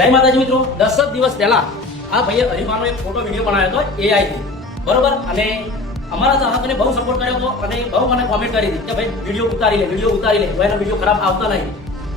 જય માતાજી મિત્રો દસ જ દિવસ પહેલા આ ભાઈએ હરિફાનો એક ફોટો વીડિયો બનાવ્યો હતો AI થી. બરોબર? અને અમારા ચાહકને બહુ સપોર્ટ કર્યો હતો અને બહુ મને કોમેન્ટ કરી હતી કે ભાઈ, વીડિયો ઉતારી લે, વીડિયો ઉતારી લે એનો વીડિયો ખરાબ આવતા નહીં.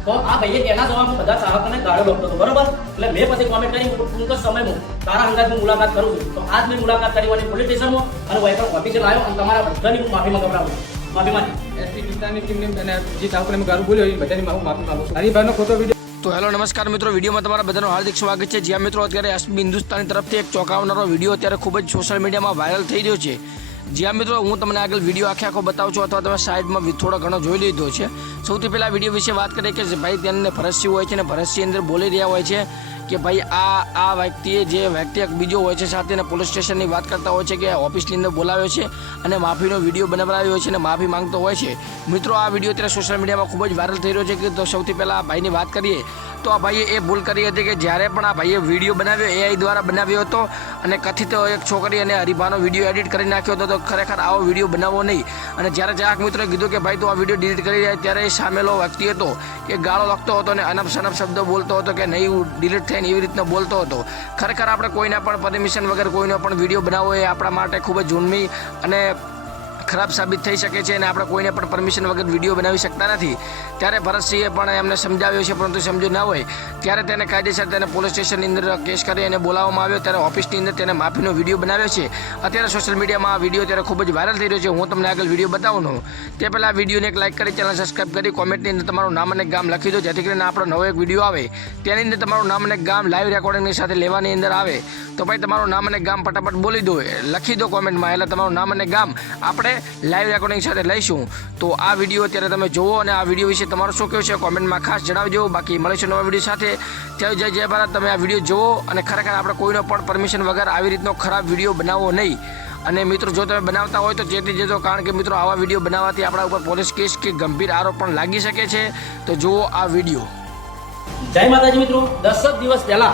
તો આ ભાઈએ એના જવાબમાં બધા ચાહકોને ગાળો લખતો હતો. બરોબર? એટલે મેં પછી કોમેન્ટ કરી ટૂંક સમયમાં તારા અંગાત હું મુલાકાત કરું છું. તો આજ મેં મુલાકાત કરી અને પોલીસ સ્ટેશનમાં અને વાઇફર ઓફિસે આવ્યો અને તમારા બધાની હું માફી મંગાવડાવું માફી માંગી. એસટી પિસ્તાની ટીમને અને જે ચાહકોને મેં ગારું બોલ્યો, એ બધાની માફી માંગુ છું. હરિભાઈનો ખોટો વીડિયો તો હેલો, નમસ્કાર મિત્રો. વિડીયોમાં તમારા બધાનું હાર્દિક સ્વાગત છે. જ્યાં મિત્રો, અત્યારે હિન્દુસ્તાની તરફથી એક ચોંકાવનારો વીડિયો અત્યારે ખૂબ જ સોશિયલ મીડિયામાં વાયરલ થઈ રહ્યો છે. જ્યાં મિત્રો, હું તમને આગળ વીડિયો આખે આખો બતાવું છું, અથવા તમે સાઈડમાં થોડો ઘણો જોઈ લીધો છે. સૌથી પહેલાં વીડિયો વિશે વાત કરીએ કે ભાઈ તેને ફરસી હોય છે ને ફરસી અંદર બોલી રહ્યા હોય છે કે ભાઈ આ આ વ્યક્તિએ જે વ્યક્તિ બીજો હોય છે સાથે એને પોલીસ સ્ટેશનની વાત કરતા હોય છે કે ઓફિસની અંદર બોલાવ્યો છે અને માફીનો વીડિયો બનાવડાવ્યો છે અને માફી માંગતો હોય છે. મિત્રો, આ વીડિયો અત્યારે સોશિયલ મીડિયામાં ખૂબ જ વાયરલ થઈ રહ્યો છે કે તો સૌથી પહેલાં આ ભાઈની વાત કરીએ. તો આ ભાઈએ એ ભૂલ કરી હતી કે જ્યારે પણ આ ભાઈએ વીડિયો બનાવ્યો એઆઈ દ્વારા બનાવ્યો હતો અને કથિત એક છોકરી અને હરિભાનો વીડિયો એડિટ કરી નાખ્યો હતો તો ખરેખર આવો વીડિયો બનાવવો નહીં. અને જ્યારે જરાક મિત્રોએ કીધું કે ભાઈ તું આ વીડિયો ડિલીટ કરી રહ્યા ત્યારે એ સામેલો વ્યક્તિ હતો એ ગાળો લખતો હતો અને અનપ સનપ શબ્દો બોલતો હતો કે નહીં ડિલીટ થઈને એવી રીતના બોલતો હતો. ખરેખર આપણે કોઈના પણ પરમિશન વગર કોઈનો પણ વીડિયો બનાવવો એ આપણા માટે ખૂબ જ જૂનમી અને ખરાબ સાબિત થઈ શકે છે અને આપણે કોઈને પણ પરમિશન વગર વીડિયો બનાવી શકતા નથી. ત્યારે ભરતસિંહે પણ એમને સમજાવ્યો છે, પરંતુ સમજ્યું ન હોય. ત્યારે તેને કાયદેસર તેને પોલીસ સ્ટેશનની અંદર કેસ કરી અને બોલાવવામાં આવ્યો. ત્યારે ઓફિસની અંદર તેને માફીનો વીડિયો બનાવ્યો છે. અત્યારે સોશિયલ મીડિયામાં આ વીડિયો ત્યારે ખૂબ જ વાયરલ થઈ રહ્યો છે. હું તમને આગળ વીડિયો બતાવું છું. તે પહેલાં વિડીયોને એક લાઇક કરી ચેનલ સબસ્ક્રાઇબ કરી કોમેન્ટની અંદર તમારું નામ અને ગામ લખી દો. જેથી કરીને આપણો નવો એક વીડિયો આવે. તેની અંદર તમારું નામ અને ગામ લાઈવ રેકોર્ડિંગની સાથે લેવાની અંદર આવે. તો ભાઈ તમારું નામ અને ગામ ફટાફટ બોલી દો. લખી દો કોમેન્ટમાં એટલે તમારું નામ અને ગામ આપણે લાઈવ રેકોર્ડિંગ સાથે લઈશું. તો આ વીડિયો અત્યારે તમે જુઓ અને આ વીડિયો વિશે તમારું શું કહેવું છે કોમેન્ટમાં ખાસ જણાવજો. બાકી મળીશું નવા વીડિયો સાથે. ત્યાં જય જય ભારત. તમે આ વીડિયો જુઓ અને ખરેખર આપણે કોઈનો પણ પરમિશન વગર આવી રીતનો ખરાબ વીડિયો બનાવવો નહીં. અને મિત્રો, જો તમે બનાવતા હોય તો ચેતી જજો. કારણ કે મિત્રો, આવા વીડિયો બનાવવાથી આપણા ઉપર પોલીસ કેસ કે ગંભીર આરોપ પણ લાગી શકે છે. તો જુઓ આ વીડિયો. જય માતાજી મિત્રો. દસ દિવસ પહેલા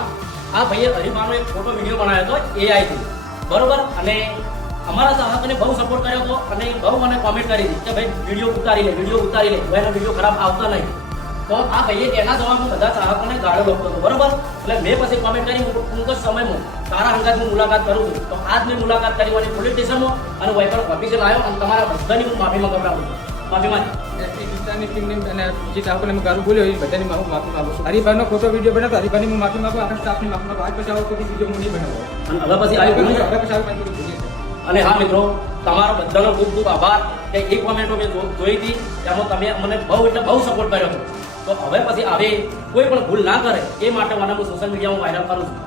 આ ભાઈએ હરિભાનો એક ફોટો વીડિયો બનાવ્યો હતો AI થી. બરોબર? અને અમારા ચાહકને બહુ સપોર્ટ કર્યો હતો અને બહુ મને કોમેન્ટ કરી હતી કે ભાઈ વીડિયો ઉતારી લે વીડિયો ઉતારી લે. ભાઈનો વીડિયો ખરાબ આવતા નહીં. તો આ ભાઈએ એના જવાબમાં બધા ચાહકોને ગાળો લખતો હતો બરોબર? એટલે મેં પછી કોમેન્ટ કરી હું ટૂંક જ સમયમાં તારા અંગાત હું મુલાકાત કરું છું. તો આજ મેં મુલાકાત કરી અને પોલીસ સ્ટેશનમાં અને વાઇફર ઓફિસર આવ્યો અને તમારા બધાની હું માફી મંગાવડાવું છું. માફી માંગી. પિસ્તાની ટીમને અને જે ચાહકોને મેં ગારું બોલ્યો એ બધાની માફી માંગુ છું. હરિભાઈનો ખોટો વીડિયો બનાવતો હરિભાઈની હું માફી માંગુ આખા સ્ટાફની માફી માંગુ આજ પછી આવો કોઈ વીડિયો હું નહીં બનાવો. અને હવે પછી આવી હવે પછી આવી અને હા મિત્રો, તમારો બધાનો ખૂબ ખૂબ આભાર કે એક કોમેન્ટો મેં જોઈ હતી તેમાં તમે મને બહુ એટલે બહુ સપોર્ટ કર્યો હતો. તો હવે પછી આવી કોઈ પણ ભૂલ ના કરે, એ માટે મને હું સોશિયલ મીડિયામાં વાયરલ કરું છું.